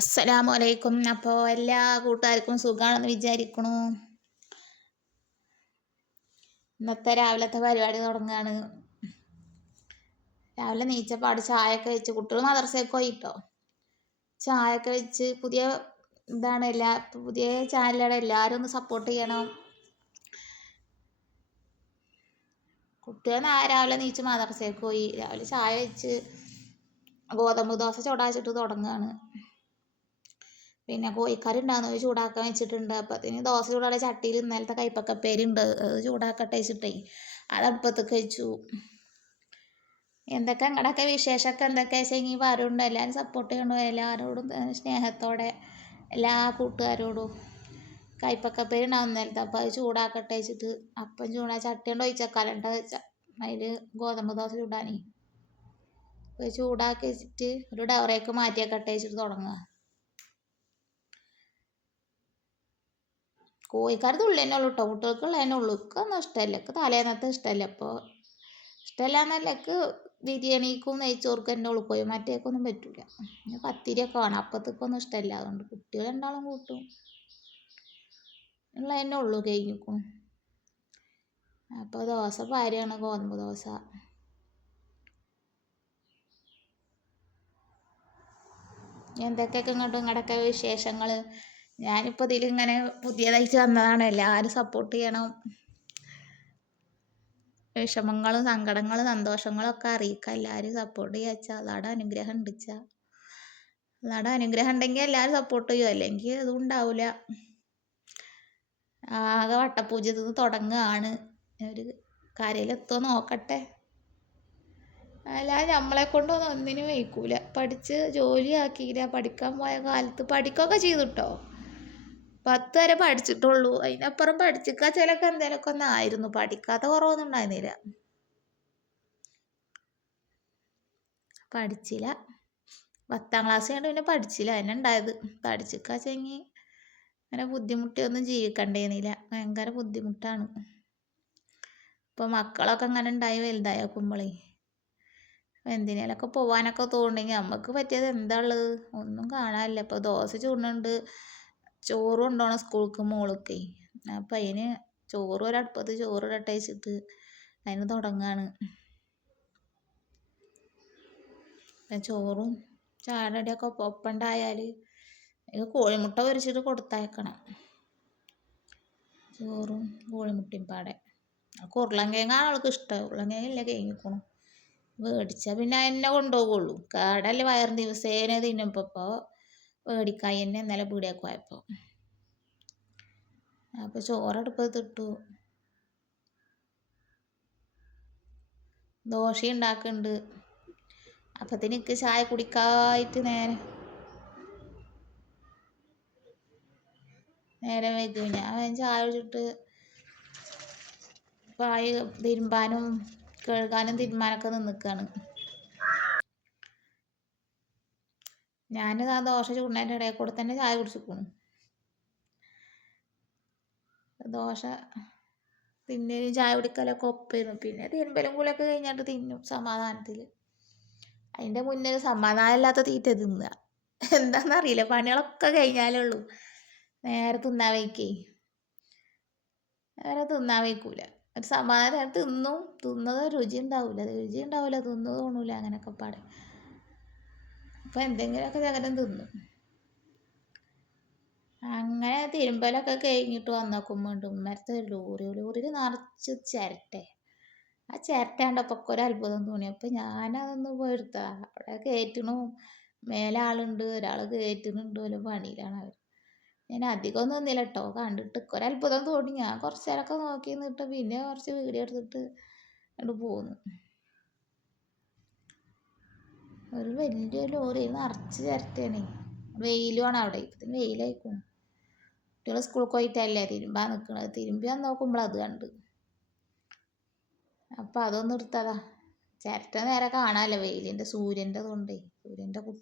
അസ്സലാമു അലൈക്കും. അപ്പോൾ എല്ലാ കൂട്ടുകാർക്കും സുഖമാണെന്ന് വിചാരിക്കണു. ഇന്നത്തെ രാവിലത്തെ പരിപാടി തുടങ്ങുകയാണ്. രാവിലെ നീച്ചപ്പാട് ചായയൊക്കെ വെച്ച് കുട്ടികൾ മദ്രസയൊക്കെ പോയിട്ടോ. ചായയൊക്കെ വെച്ച് പുതിയ ചാനലാണ്, എല്ലാവരും ഒന്ന് സപ്പോർട്ട് ചെയ്യണം. കുട്ടികൾ രാവിലെ നീച്ച് മദ്രസയൊക്കെ പോയി. രാവിലെ ചായ വെച്ച് ഗോതമ്പ് ദോശ ചൂടാച്ചിട്ട് തുടങ്ങുകയാണ്. പിന്നെ കോഴിക്കറി ഉണ്ടാകുന്നത് ചൂടാക്കാൻ വെച്ചിട്ടുണ്ട്. അപ്പത്തിന് ദോശ ചൂടാനുള്ള ചട്ടിയിൽ ഇന്നലത്തെ കൈപ്പക്കപ്പേരി ഉണ്ട്, അത് ചൂടാക്കട്ടെ വെച്ചിട്ടേ അത് അടുപ്പത്തേക്ക് വെച്ചു. എന്തൊക്കെ നിങ്ങളുടെയൊക്കെ വിശേഷമൊക്കെ എന്തൊക്കെയാ വെച്ചെങ്കിൽ പറയുന്നുണ്ട്. എല്ലാവരും സപ്പോർട്ട് ചെയ്യണു, എല്ലാവരോടും സ്നേഹത്തോടെ എല്ലാ കൂട്ടുകാരോടും. കൈപ്പക്കപ്പേരി ഉണ്ടാവും ഇന്നലത്തെ, അപ്പോൾ അത് ചൂടാക്കട്ടെ വെച്ചിട്ട് അപ്പം ചട്ടി കൊണ്ട് ഒഴിച്ചേക്കാലുണ്ട് അതിൽ ഗോതമ്പ് ദോശ ചൂടാനേ. അത് ചൂടാക്കി വെച്ചിട്ട് ഒരു ഡവറേക്ക് മാറ്റിയേക്കട്ടെ വെച്ചിട്ട് തുടങ്ങുക. കോഴിക്കറി തുള്ളി തന്നെ ഉള്ളൂ കേട്ടോ, കുട്ടികൾക്കുള്ള തന്നെ ഉള്ളൂ. എനിക്കൊന്നും ഇഷ്ടമല്ല, എനിക്ക് തലേന്നത്തെ ഇഷ്ടമല്ല. അപ്പോൾ ഇഷ്ടമല്ല എന്നല്ല, എനിക്ക് ബിരിയാണിക്കും നെയ്ച്ചോർക്കും തന്നെ ഉള്ളു, പോയി മറ്റേക്കൊന്നും പറ്റില്ല. പിന്നെ പത്തിരിയൊക്കെ വേണം, അപ്പത്തേക്കൊന്നും ഇഷ്ടമല്ല. അതുകൊണ്ട് കുട്ടികൾ രണ്ടാളും കൂട്ടും, ഉള്ള തന്നെ ഉള്ളൂ കഴിഞ്ഞിക്കും. അപ്പോൾ ദോശ പാരിയാണ്, ഗോതമ്പ് ദോശ. എന്തൊക്കെയൊക്കെ ഇങ്ങോട്ടൊക്കെ വിശേഷങ്ങൾ. ഞാനിപ്പോൾ ഇതിലിങ്ങനെ പുതിയതായിട്ട് വന്നതാണ്, എല്ലാവരും സപ്പോർട്ട് ചെയ്യണം. വിഷമങ്ങളും സങ്കടങ്ങളും സന്തോഷങ്ങളും ഒക്കെ അറിയിക്കുക, എല്ലാവരും സപ്പോർട്ട് ചെയ്യാച്ചാൽ അല്ലാടെ അനുഗ്രഹം ഉണ്ടിച്ചാൽ. അല്ലാടെ അനുഗ്രഹം ഉണ്ടെങ്കിൽ എല്ലാവരും സപ്പോർട്ട് ചെയ്യും, അല്ലെങ്കിൽ അതും ഉണ്ടാവില്ല. ആകെ വട്ടപ്പൂജ്യത്തിൽ നിന്ന് തുടങ്ങുകയാണ്. ഒരു കരയിലെത്തുമോ നോക്കട്ടെ. അല്ലാതെ നമ്മളെ കൊണ്ടൊന്നും ഒന്നിനും വയ്ക്കൂല. പഠിച്ച് ജോലിയാക്കിയില്ല. പഠിക്കാൻ പോയ കാലത്ത് പഠിക്കുകയൊക്കെ ചെയ്തിട്ടോ, 10 വരെ പഠിച്ചിട്ടുള്ളൂ. അതിനപ്പുറം പഠിച്ചിക്കാൻ ചിലക്ക് എന്തെങ്കിലുമൊക്കെ ഒന്നായിരുന്നു, പഠിക്കാത്ത കുറവൊന്നും ഉണ്ടായിരുന്നില്ല. പഠിച്ചില്ല, 10ാം ക്ലാസ് കഴിഞ്ഞിട്ട് പിന്നെ പഠിച്ചില്ല. അതിനെ ഉണ്ടായത്. പഠിച്ചിക്കാച്ചെങ്കിൽ അങ്ങനെ ബുദ്ധിമുട്ടിയൊന്നും ജീവിക്കണ്ടേന്നില്ല, ഭയങ്കര ബുദ്ധിമുട്ടാണ്. ഇപ്പോൾ മക്കളൊക്കെ അങ്ങനെ ഉണ്ടായി വലുതായി നോക്കുമ്പോളേ എന്തിനേലൊക്കെ പോകാനൊക്കെ തോന്നുന്നെങ്കിൽ നമുക്ക് പറ്റിയത് എന്താ ഉള്ളത്, ഒന്നും കാണാനില്ല. ഇപ്പോൾ ദോശ ചൂടുന്നുണ്ട്, ചോറ് കൊണ്ടുപോകണം സ്കൂൾക്ക് മോൾക്ക്. അപ്പം അതിന് ചോറ് ഒരടുപ്പത്ത് ചോറ് ഇടട്ടെ വെച്ചിട്ട് അതിന് തുടങ്ങുകയാണ്. ചോറും ചാടടിയൊക്കെ ഒപ്പണ്ടായാൽ കോഴിമുട്ട പൊരിച്ചിട്ട് കൊടുത്തയക്കണം. ചോറും കോഴിമുട്ടയും പാടെ. ഉരുളൻകിഴങ്ങാണ് അവൾക്ക് ഇഷ്ടം. ഉരുളൻകിഴങ്ങില്ല, കഴിഞ്ഞിക്കണു. മേടിച്ചാൽ പിന്നെ എന്നെ കൊണ്ടുപോകുള്ളൂ, കേടല്ലേ വയറ് ദിവസേന തിന്നുമ്പോൾ. ഇപ്പോൾ മേടിക്കായി തന്നെ ഇന്നലെ പീടികയ്ക്ക് പോയപ്പോൾ. അപ്പോൾ ചോറടുപ്പത്തിട്ടു, ദോശ ഉണ്ടാക്കുന്നുണ്ട്. അപ്പത്തിന് എനിക്ക് ചായ കുടിക്കായിട്ട് നേരം വൈകും. ഞാൻ ചായ കുടിച്ചിട്ട് പായ തിരുമ്പാനും കഴുകാനും തിരുമ്പാനൊക്കെ നിൽക്കുകയാണ്. ഞാനിത് ആ ദോശ ചൂടിൻ്റെ ഇടയിൽ കൂടെ തന്നെ ചായ കുടിച്ചിരിക്കുന്നു. ദോശ തിന്നലും ചായ കുടിക്കലൊക്കെ ഒപ്പമായിരുന്നു. പിന്നെ തിരുമ്പലും കൂലൊക്കെ കഴിഞ്ഞിട്ട് തിന്നും സമാധാനത്തിൽ. അതിൻ്റെ മുന്നേ സമാധാനമില്ലാത്ത തീറ്റ തിന്നുക, എന്താണെന്നറിയില്ല. പണികളൊക്കെ കഴിഞ്ഞാലേ ഉള്ളൂ നേരെ തിന്നാൻ വയ്ക്കേ. നേരെ തിന്നാൻ വയ്ക്കൂല, ഒരു സമാധാനം. തിന്നത് രുചി ഉണ്ടാവില്ല, തിന്നത് തോന്നൂല, അങ്ങനെയൊക്കെ പാടെ. അപ്പോൾ എന്തെങ്കിലുമൊക്കെ ചകരം തിന്നും. അങ്ങനെ തിരുമ്പലൊക്കെ കഴിഞ്ഞിട്ട് വന്ന് നോക്കുമ്പോൾ ഉമ്മരത്തെ ലോറിയിൽ നിറച്ച് ചിരട്ടെ. ആ ചിരട്ട കണ്ടപ്പോൾ ഒരു അത്ഭുതം തോന്നി. അപ്പോൾ ഞാനതൊന്ന് പോയി എടുത്താ. അവിടെ കയറ്റണു, മേലെ ആളുണ്ട്, ഒരാൾ കയറ്റുന്നുണ്ട്, ഒരു പണിയിലാണ് അവർ. ഞാൻ അധികം നിന്നില്ല കേട്ടോ, കണ്ടിട്ട് ഒരത്ഭുതം തോന്നി. ഞാൻ കുറച്ച് നേരമൊക്കെ നോക്കി നിന്നിട്ട് പിന്നെ കുറച്ച് വീഡിയോ എടുത്തിട്ട് അങ്ങോട്ട് പോന്നു. ഒരു വലിയ ലോറി നിറച്ച് ചിരട്ടയാണ്. വെയിലുമാണ് അവിടെ, ഇപ്പത്തിന് വെയിലായിക്കും. കുട്ടികൾ സ്കൂളിൽ പോയിട്ടല്ലേ തിരുമ്പാൻ നിൽക്കണത്. തിരുമ്പാൻ നോക്കുമ്പോൾ അത് കണ്ട്, അപ്പം അതൊന്നും എടുത്തതാ. ചിരട്ട നേരെ കാണാമല്ലോ, വെയിലിൻ്റെ സൂര്യൻ്റെ കൊണ്ടേ, സൂര്യൻ്റെ കുത്ത്.